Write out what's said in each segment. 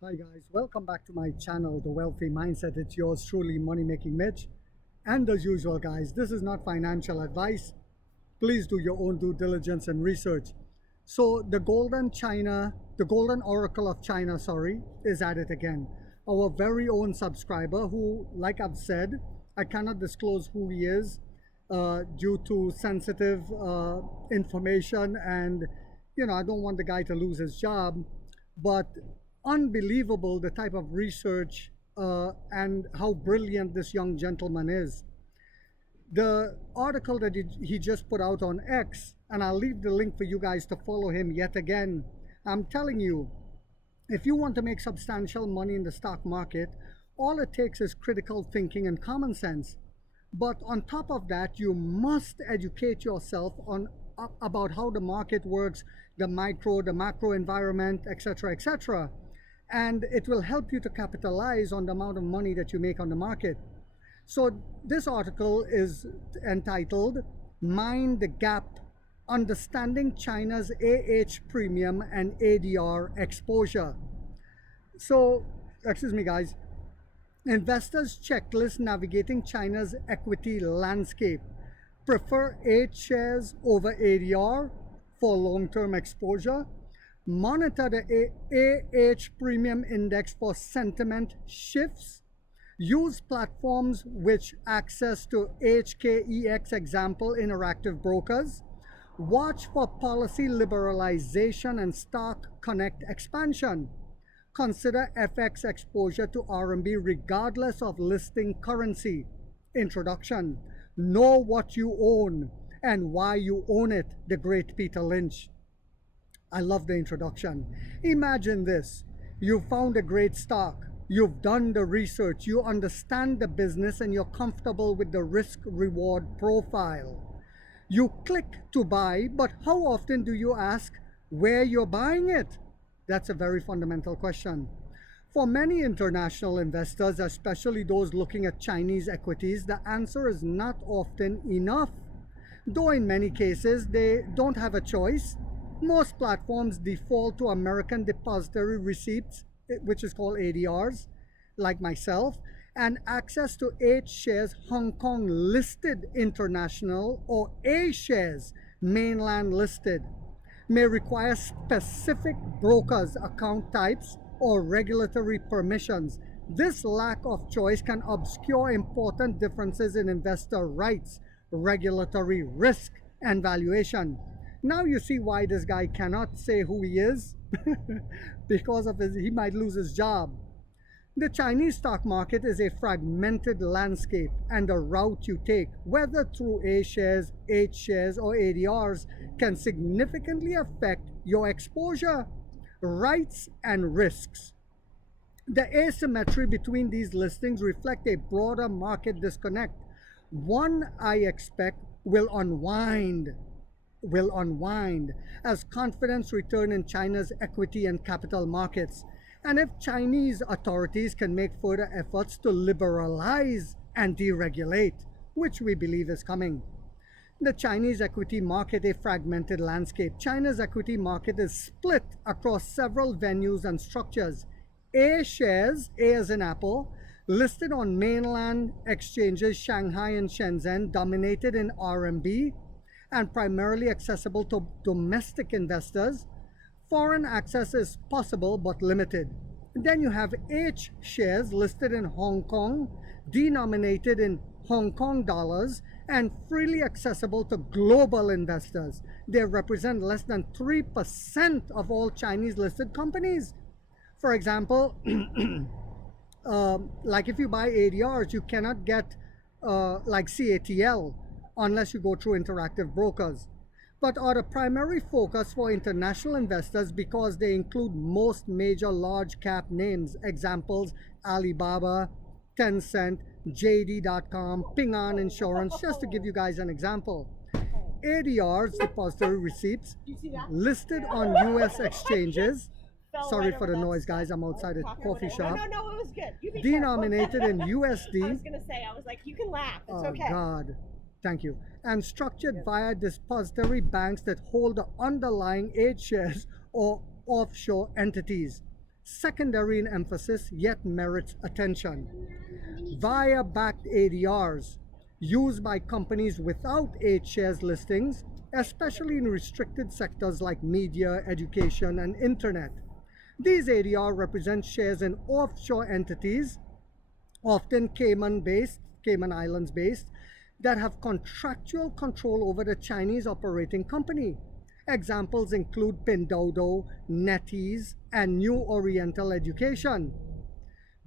Hi guys, welcome back to my channel, The Wealthy Mindset. It's yours truly, Money Making Mitch. And as usual guys, this is not financial advice. Please do your own due diligence and research. So the golden oracle of China, is at it again. Our very own subscriber who, like I've said, I cannot disclose who he is due to sensitive information, and I don't want the guy to lose his job. But unbelievable the type of research and how brilliant this young gentleman is. The article that he just put out on X, and I'll leave the link for you guys to follow him yet again. I'm telling you, if you want to make substantial money in the stock market, all it takes is critical thinking and common sense. But on top of that, you must educate yourself on about how the market works, the macro environment, etc., etc. And it will help you to capitalize on the amount of money that you make on the market. So this article is entitled Mind the Gap: Understanding China's premium and ADR Exposure. So, excuse me guys, investors checklist navigating China's equity landscape. Prefer H shares over ADR for long-term exposure. Monitor the premium index for sentiment shifts. Use platforms which access to HKEX example interactive brokers. Watch for policy liberalization and stock connect expansion. Consider FX exposure to RMB regardless of listing currency. Introduction. Know what you own and why you own it, the great Peter Lynch. I love the introduction. Imagine this. You found a great stock. You've done the research. You understand the business and you're comfortable with the risk-reward profile. You click to buy, but how often do you ask where you're buying it? That's a very fundamental question. For many international investors, especially those looking at Chinese equities, the answer is not often enough. Though in many cases, they don't have a choice. Most platforms default to American depository receipts, which is called ADRs, like myself, and access to H shares Hong Kong listed international or A shares mainland listed may require specific brokers, account types, or regulatory permissions. This lack of choice can obscure important differences in investor rights, regulatory risk, and valuation. Now you see why this guy cannot say who he is because of he might lose his job. The Chinese stock market is a fragmented landscape, and the route you take, whether through A shares, H shares, or ADRs, can significantly affect your exposure, rights, and risks. The asymmetry between these listings reflect a broader market disconnect. One I expect will unwind as confidence returns in China's equity and capital markets, and if Chinese authorities can make further efforts to liberalize and deregulate, which we believe is coming. The Chinese equity market, a fragmented landscape. China's equity market is split across several venues and structures. A shares, A as in Apple, listed on mainland exchanges Shanghai and Shenzhen, dominated in RMB, and primarily accessible to domestic investors. Foreign access is possible but limited. Then you have H shares listed in Hong Kong, denominated in Hong Kong dollars, and freely accessible to global investors. They represent less than 3% of all Chinese listed companies. For example, like if you buy ADRs, you cannot get like CATL unless you go through interactive brokers, but are the primary focus for international investors because they include most major large cap names. Examples: Alibaba, Tencent, JD.com, Ping An Insurance, just to give you guys an example. ADRs, depository receipts, listed on US exchanges. Sorry for the noise, guys. I'm outside a coffee shop. No, it was good. You be Denominated in USD. I was going to say, I was like, you can laugh. It's okay. Oh, God. Thank you. And structured via depository banks that hold the underlying H shares or offshore entities. secondary in emphasis yet merits attention. Via-backed ADRs used by companies without H shares listings, especially in restricted sectors like media, education, and internet. These ADR represent shares in offshore entities, often Cayman Islands based, that have contractual control over the Chinese operating company. Examples include Pinduoduo, NetEase, and New Oriental Education.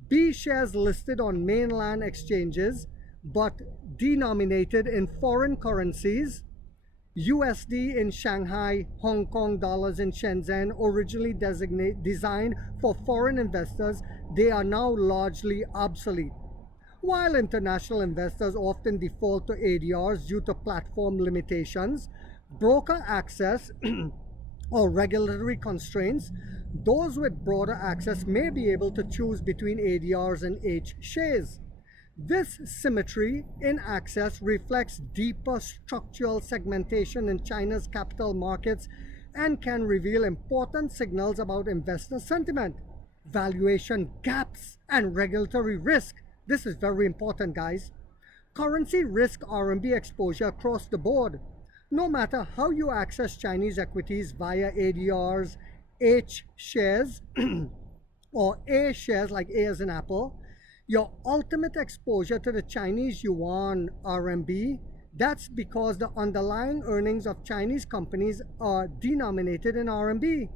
B shares listed on mainland exchanges but denominated in foreign currencies. USD in Shanghai, Hong Kong dollars in Shenzhen, originally designed for foreign investors, they are now largely obsolete. While international investors often default to ADRs due to platform limitations, broker access, or regulatory constraints, those with broader access may be able to choose between ADRs and H shares. This symmetry in access reflects deeper structural segmentation in China's capital markets and can reveal important signals about investor sentiment, valuation gaps, and regulatory risk. This is very important, guys. Currency risk RMB exposure across the board. No matter how you access Chinese equities via ADRs, H shares, or A shares like A as in Apple, your ultimate exposure to the Chinese yuan RMB, that's because the underlying earnings of Chinese companies are denominated in RMB.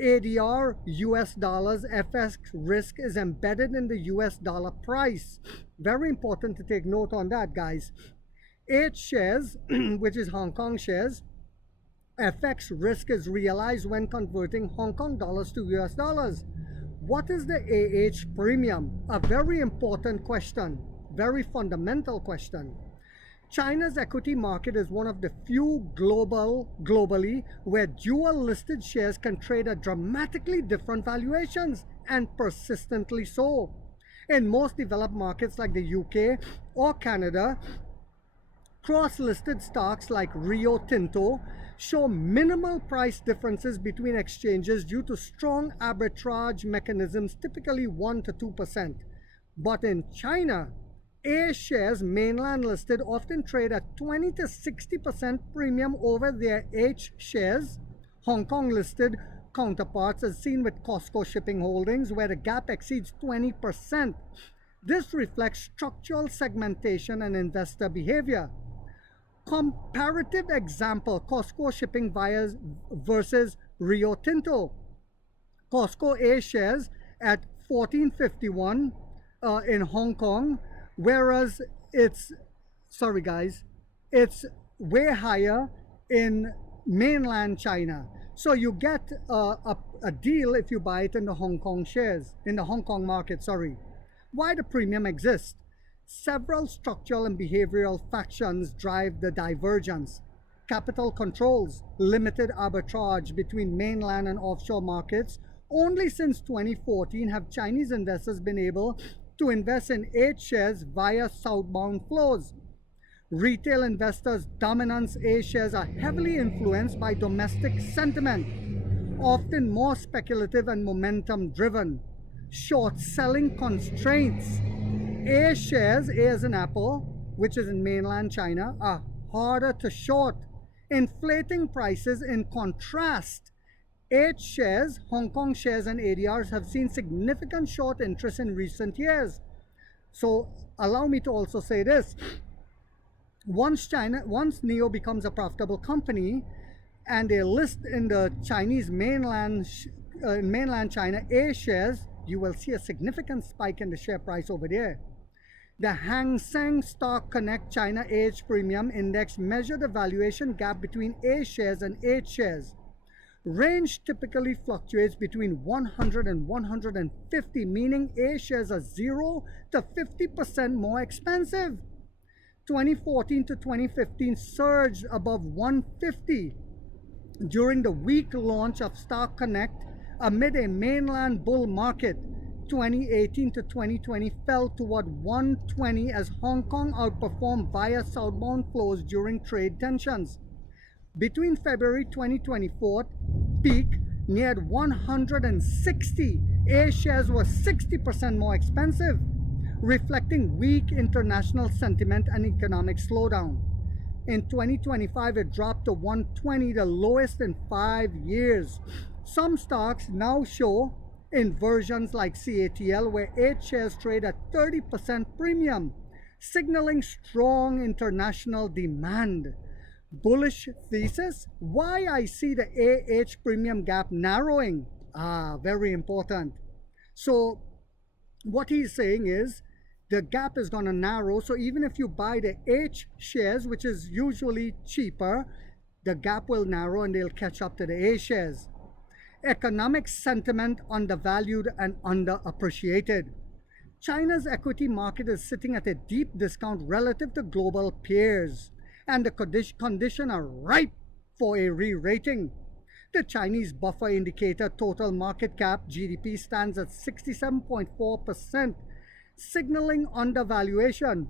ADR US dollars FX risk is embedded in the US dollar price. Very important to take note on that, guys. H shares, which is Hong Kong shares, FX risk is realized when converting Hong Kong dollars to US dollars. What is the AH premium? A very important question, very fundamental question. China's equity market is one of the few globally where dual listed shares can trade at dramatically different valuations, and persistently so. In most developed markets like the UK or Canada, cross-listed stocks like Rio Tinto show minimal price differences between exchanges due to strong arbitrage mechanisms, typically 1 to 2%. But in China, A shares mainland listed often trade at 20 to 60% premium over their H shares, Hong Kong listed counterparts, as seen with Costco Shipping Holdings, where the gap exceeds 20%. This reflects structural segmentation and investor behavior. Comparative example, Costco Shipping versus Rio Tinto. Costco A shares at 1451 in Hong Kong, whereas it's way higher in mainland China. So you get a deal if you buy it in the Hong Kong shares, in the Hong Kong market, Why the premium exists? Several structural and behavioral factors drive the divergence. Capital controls, limited arbitrage between mainland and offshore markets. Only since 2014 have Chinese investors been able to invest in H shares via southbound flows. Retail investors' dominance A shares are heavily influenced by domestic sentiment, often more speculative and momentum driven. Short selling constraints. A shares, A as in Apple, which is in mainland China, are harder to short, inflating prices. In contrast, H shares, Hong Kong shares, and ADRs have seen significant short interest in recent years. So allow me to also say this. Once NEO becomes a profitable company and they list in the Chinese mainland China A shares, you will see a significant spike in the share price over there. The Hang Seng Stock Connect China AH Premium Index measure the valuation gap between A shares and H shares. Range typically fluctuates between 100 and 150, meaning A shares are 0 to 50% more expensive. 2014 to 2015 surged above 150 during the weak launch of Stock Connect amid a mainland bull market. 2018 to 2020 fell toward 120 as Hong Kong outperformed via southbound flows during trade tensions. Between February 2024 peak neared 160 A shares were 60% more expensive, reflecting weak international sentiment and economic slowdown. In 2025, it dropped to 120, the lowest in 5 years. Some stocks now show inversions like CATL, where 8 shares trade at 30% premium, signaling strong international demand. Bullish thesis, why I see the AH premium gap narrowing. Very important. So what he's saying is the gap is going to narrow. So even if you buy the H shares, which is usually cheaper, the gap will narrow and they'll catch up to the A shares. Economic sentiment undervalued and underappreciated. China's equity market is sitting at a deep discount relative to global peers, and the conditions are ripe for a re-rating. The Chinese buffer indicator total market cap GDP stands at 67.4%, signaling undervaluation.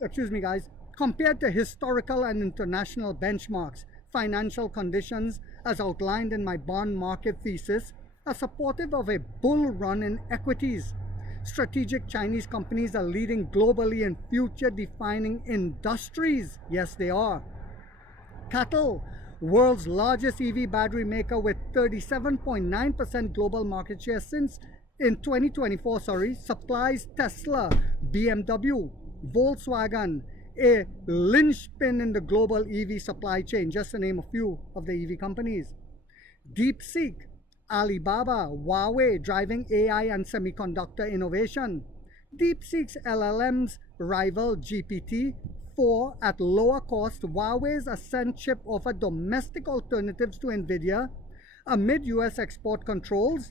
Excuse me, guys. Compared to historical and international benchmarks, financial conditions, as outlined in my bond market thesis, are supportive of a bull run in equities. Strategic Chinese companies are leading globally in future-defining industries. Yes, they are. CATL, world's largest EV battery maker with 37.9% global market share since in 2024, supplies Tesla, BMW, Volkswagen, a linchpin in the global EV supply chain, just to name a few of the EV companies. DeepSeek, Alibaba, Huawei driving AI and semiconductor innovation. DeepSeek's LLMs rival GPT-4 at lower cost. Huawei's Ascend chip offer domestic alternatives to NVIDIA amid US export controls.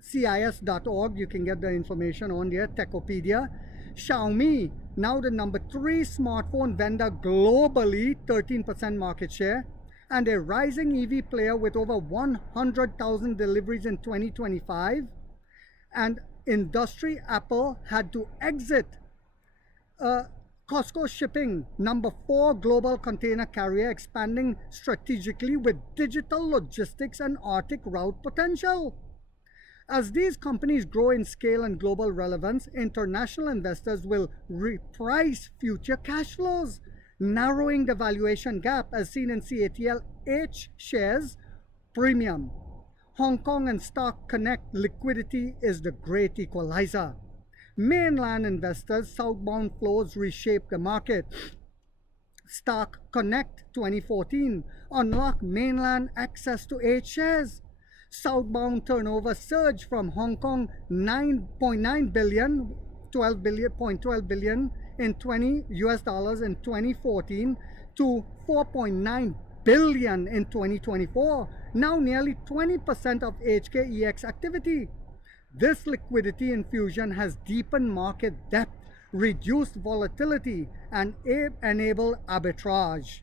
CIS.org, you can get the information on there. Techopedia. Xiaomi, now the number 3 smartphone vendor globally, 13% market share, and a rising EV player with over 100,000 deliveries in 2025. And industry, Apple had to exit. Costco Shipping, number 4 global container carrier, expanding strategically with digital logistics and Arctic route potential. As these companies grow in scale and global relevance, international investors will reprice future cash flows, narrowing the valuation gap as seen in CATL H shares premium. Hong Kong and Stock Connect liquidity is the great equalizer. Mainland investors, southbound flows reshape the market. Stock Connect 2014 unlocked mainland access to H shares. Southbound turnover surged from Hong Kong 9.9 billion, 12 billion in US dollars in 2014 to 4.9 billion in 2024, now nearly 20% of HKEX activity. This liquidity infusion has deepened market depth, reduced volatility, and enabled arbitrage.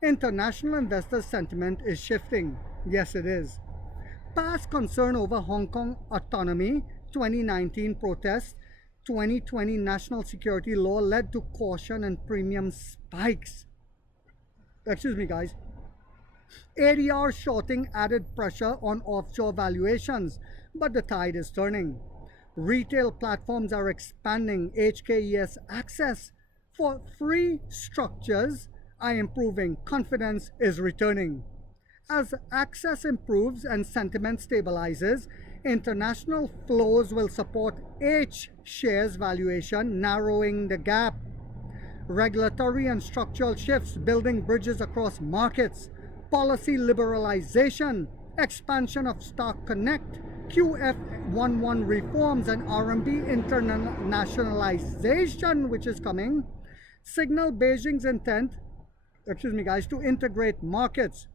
International investor sentiment is shifting. Yes, it is. Past concern over Hong Kong autonomy, 2019 protests, 2020 national security law led to caution and premium spikes. Excuse me, guys. ADR shorting added pressure on offshore valuations, but the tide is turning. Retail platforms are expanding HKES access for free structures are improving. Confidence is returning. As access improves and sentiment stabilizes, international flows will support H shares valuation, narrowing the gap. Regulatory and structural shifts building bridges across markets. Policy liberalization, expansion of Stock Connect, QF11 reforms, and RMB internationalization, which is coming, signal Beijing's intent, to integrate markets.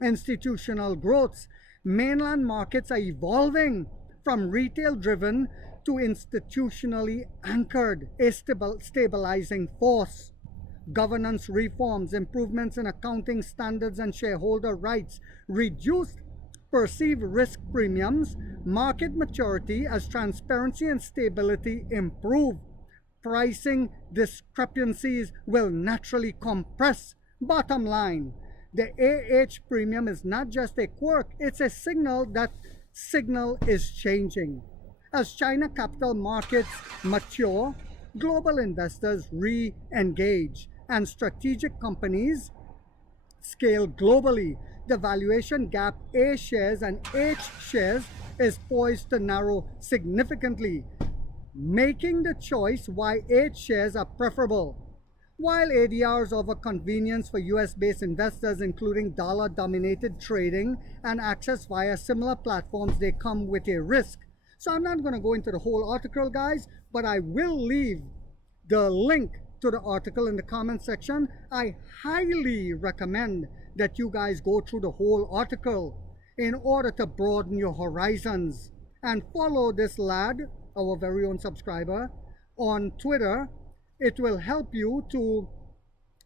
Institutional growths. Mainland markets are evolving from retail-driven to institutionally anchored, a stabilizing force. Governance reforms, improvements in accounting standards and shareholder rights, reduced perceived risk premiums, market maturity as transparency and stability improve. Pricing discrepancies will naturally compress. Bottom line, the AH premium is not just a quirk, it's a signal that signal is changing. As China capital markets mature, global investors re-engage and strategic companies scale globally. The valuation gap A shares and H shares is poised to narrow significantly, making the choice why H shares are preferable. While ADRs offer convenience for US-based investors, including dollar-dominated trading and access via similar platforms, they come with a risk. So I'm not going to go into the whole article, guys, but I will leave the link to the article in the comment section. I highly recommend that you guys go through the whole article in order to broaden your horizons, and follow this lad, our very own subscriber, on Twitter. It will help you to,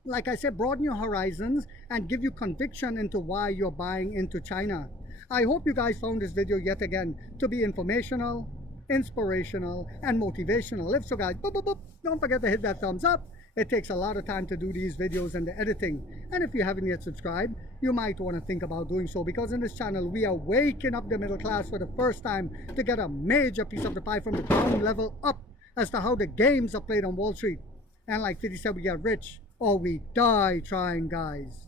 like I said, broaden your horizons and give you conviction into why you're buying into China. I hope you guys found this video yet again to be informational, inspirational, and motivational. If so, guys, don't forget to hit that thumbs up. It takes a lot of time to do these videos and the editing. And if you haven't yet subscribed, you might want to think about doing so, because in this channel, we are waking up the middle class for the first time to get a major piece of the pie from the ground level up as to how the games are played on Wall Street. And like 50 said, we get rich or we die trying, guys.